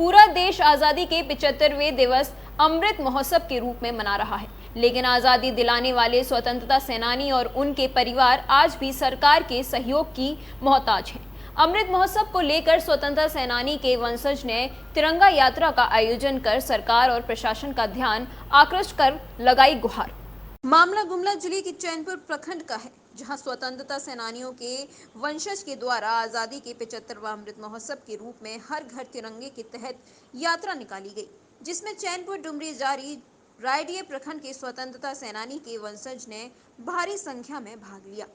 पूरा देश आजादी के 75वें दिवस अमृत महोत्सव के रूप में मना रहा है, लेकिन आजादी दिलाने वाले स्वतंत्रता सेनानी और उनके परिवार आज भी सरकार के सहयोग की मोहताज हैं। अमृत महोत्सव को लेकर स्वतंत्रता सेनानी के वंशज ने तिरंगा यात्रा का आयोजन कर सरकार और प्रशासन का ध्यान आकृष्ट कर लगाई गुहार। मामला गुमला जिले के चैनपुर प्रखंड का है, जहां स्वतंत्रता सेनानियों के वंशज के द्वारा आजादी के 75वां अमृत महोत्सव के रूप में हर घर तिरंगे के तहत यात्रा निकाली गई, जिसमें चैनपुर डुमरी जारी रायडीह प्रखंड के स्वतंत्रता सेनानी के वंशज ने भारी संख्या में भाग लिया।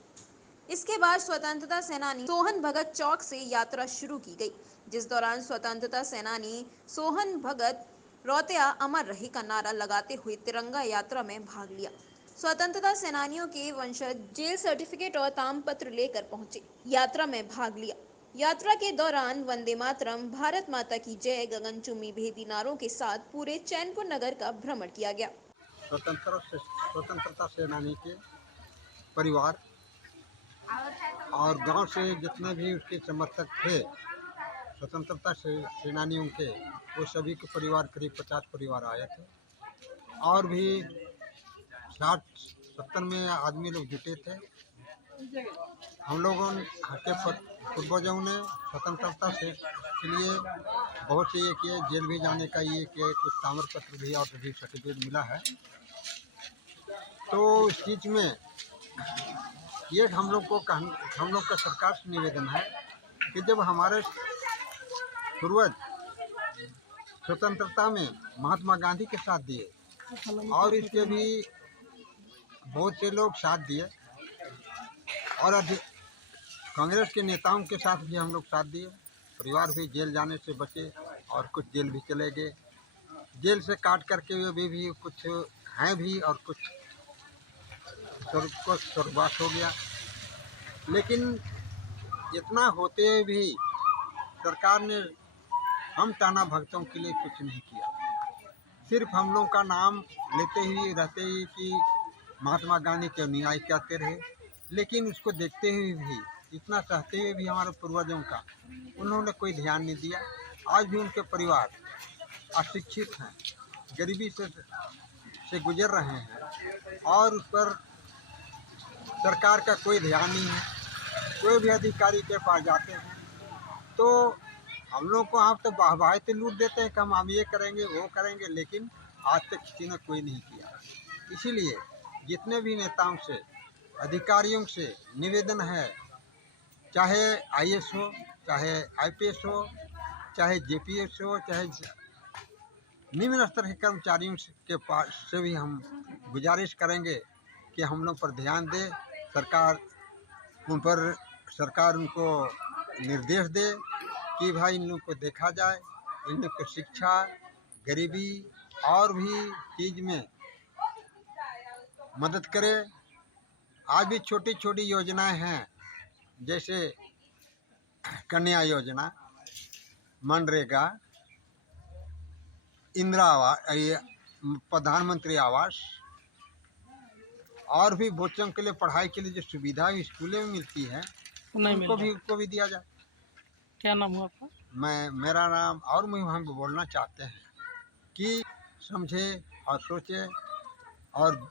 इसके बाद स्वतंत्रता सेनानी सोहन भगत चौक से यात्रा शुरू की गई, जिस दौरान स्वतंत्रता सेनानी सोहन भगत रौतेया अमर रहे का नारा लगाते हुए तिरंगा यात्रा में भाग लिया। स्वतंत्रता सेनानियों के वंशज जेल सर्टिफिकेट और तामपत्र लेकर पहुंचे, यात्रा में भाग लिया। यात्रा के दौरान वंदे मातरम, भारत माता की जय, गगनचुम्बी भेदी नारों के साथ पूरे चैनपुर नगर का भ्रमण किया गया। स्वतंत्रता सेनानी के परिवार और गांव से जितने भी उसके समर्थक थे स्वतंत्रता सेनानियों के, वो सभी के परिवार करीब 50 परिवार आए थे और भी 60-70 में आदमी लोग जुटे थे। हम लोगों के पूर्वजों ने स्वतंत्रता से के लिए बहुत से ये किए, जेल भी जाने का ये किए, कुछ ताम्रपत्र भी और सभी सर्टिफिकेट मिला है। तो इस चीज़ में ये हम लोग का सरकार से निवेदन है कि जब हमारे पूर्वज स्वतंत्रता में महात्मा गांधी के साथ दिए और इसके भी बहुत से लोग साथ दिए और कांग्रेस के नेताओं के साथ भी हम लोग साथ दिए, परिवार भी जेल जाने से बचे और कुछ जेल भी चले गए। जेल से काट करके वे भी कुछ हैं भी और कुछ स्वर्गवास हो गया। लेकिन इतना होते भी सरकार ने हम टाना भगतों के लिए कुछ नहीं किया। सिर्फ हम लोग का नाम लेते ही रहते ही कि महात्मा गांधी के अनुयायी कहते रहे, लेकिन उसको देखते हुए भी, इतना सहते हुए भी हमारे पूर्वजों का उन्होंने कोई ध्यान नहीं दिया। आज भी उनके परिवार अशिक्षित हैं, गरीबी से गुजर रहे हैं और उस पर सरकार का कोई ध्यान नहीं है। कोई भी अधिकारी के पास जाते हैं तो हम लोग को आप तो वाहवाही तो लूट देते हैं कि हम ये करेंगे वो करेंगे, लेकिन आज तक किसी ने कोई नहीं किया। इसीलिए जितने भी नेताओं से, अधिकारियों से निवेदन है, चाहे आईएएस हो, चाहे आईपीएस हो, चाहे जेपीएस हो, चाहे निम्न स्तर के कर्मचारियों के पास से भी हम गुजारिश करेंगे कि हम लोग पर ध्यान दे, सरकार उनको निर्देश दे कि भाई इन लोग को देखा जाए, इन लोग को शिक्षा, गरीबी और भी चीज़ में मदद करे। आज भी छोटी छोटी योजनाएं हैं, जैसे कन्या योजना, मनरेगा, इंदिरा आवास, प्रधानमंत्री आवास और भी बच्चों के लिए पढ़ाई के लिए जो सुविधा स्कूलों में मिलती है उनको भी दिया जाए। क्या नाम हुआ आपका? मेरा नाम, और हम बोलना चाहते हैं कि समझे और सोचे, और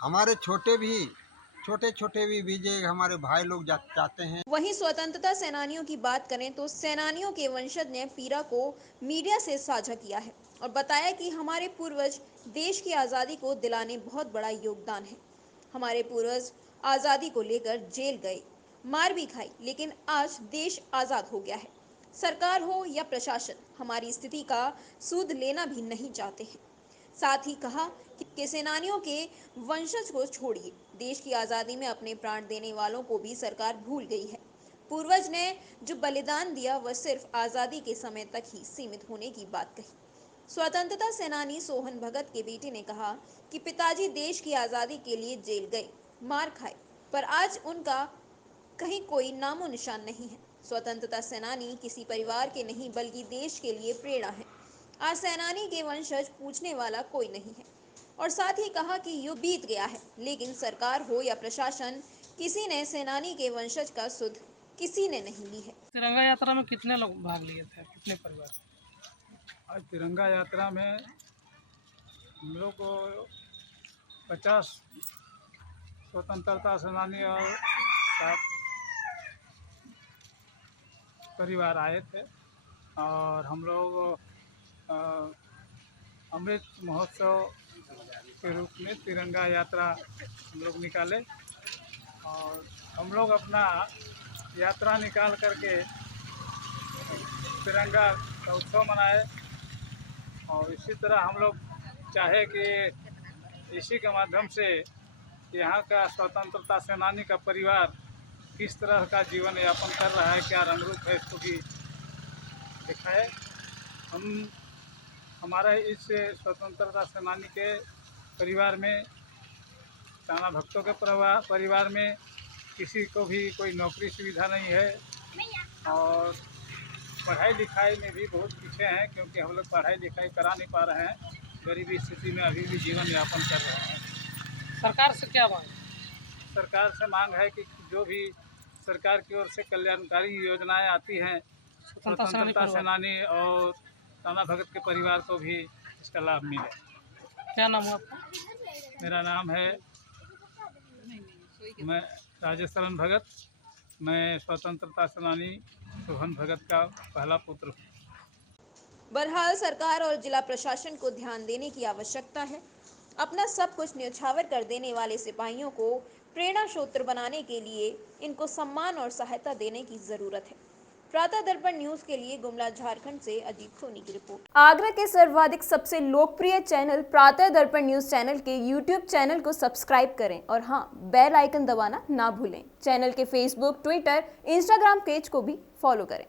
हमारे छोटे छोटे भी विजय हमारे भाई लोग चाहते हैं। वहीं स्वतंत्रता सेनानियों की बात करें तो सेनानियों के वंशज ने पीड़ा को मीडिया से साझा किया है और बताया कि हमारे पूर्वज देश की आज़ादी को दिलाने बहुत बड़ा योगदान है। हमारे पूर्वज आज़ादी को लेकर जेल गए, मार भी खाई, लेकिन आज देश आज़ाद हो गया है। सरकार हो या प्रशासन हमारी स्थिति का सूद लेना भी नहीं चाहते हैं। साथ ही कहा कि सेनानियों के वंशज को छोड़िए, देश की आज़ादी में अपने प्राण देने वालों को भी सरकार भूल गई है। पूर्वज ने जो बलिदान दिया वह सिर्फ आज़ादी के समय तक ही सीमित होने की बात कही। स्वतंत्रता सेनानी सोहन भगत के बेटे ने कहा कि पिताजी देश की आज़ादी के लिए जेल गए, मार खाए, पर आज उनका कहीं कोई नामो निशान नहीं है। स्वतंत्रता सेनानी किसी परिवार के नहीं बल्कि देश के लिए प्रेरणा है। आज सेनानी के वंशज पूछने वाला कोई नहीं है। और साथ ही कहा कि युग बीत गया है, लेकिन सरकार हो या प्रशासन, किसी ने सेनानी के वंशज का सुध किसी ने नहीं ली है। तिरंगा यात्रा में कितने लोग भाग लिए थे, कितने परिवार? आज तिरंगा यात्रा में हम लोग को 50 स्वतंत्रता सेनानी और 7 परिवार आए थे और हम लोग अमृत महोत्सव के रूप में तिरंगा यात्रा हम लोग निकाले और हम लोग अपना यात्रा निकाल करके तिरंगा का उत्सव मनाए। और इसी तरह हम लोग चाहे कि इसी के माध्यम से यहाँ का स्वतंत्रता सेनानी का परिवार किस तरह का जीवन यापन कर रहा है, क्या रंग रूप है, इसको भी दिखाए। हमारा इस स्वतंत्रता सेनानी के परिवार में, टाना भक्तों के परिवार में किसी को भी कोई नौकरी सुविधा नहीं है और पढ़ाई लिखाई में भी बहुत पीछे हैं, क्योंकि हम लोग पढ़ाई लिखाई करा नहीं पा रहे हैं। गरीबी स्थिति में अभी भी जीवन यापन कर रहे हैं। सरकार से क्या मांग? सरकार से मांग है कि जो भी सरकार की ओर से कल्याणकारी योजनाएं आती हैं, स्वतंत्रता सेनानी और टाना भगत के परिवार को भी इसका लाभ मिले। क्या नाम है आपका? मेरा नाम है मैं राजेशरण भगत। मैं स्वतंत्रता सेनानी सोहन भगत का पहला पुत्र हूँ। बहरहाल सरकार और जिला प्रशासन को ध्यान देने की आवश्यकता है। अपना सब कुछ न्यौछावर कर देने वाले सिपाहियों को प्रेरणा स्रोत बनाने के लिए इनको सम्मान और सहायता देने की जरूरत है। प्रातः दर्पण न्यूज के लिए गुमला झारखंड से अजीत सोनी की रिपोर्ट। आगरा के सर्वाधिक सबसे लोकप्रिय चैनल प्रातः दर्पण न्यूज चैनल के यूट्यूब चैनल को सब्सक्राइब करें और हाँ, बेल आइकन दबाना ना भूलें। चैनल के फेसबुक, ट्विटर, इंस्टाग्राम पेज को भी फॉलो करें।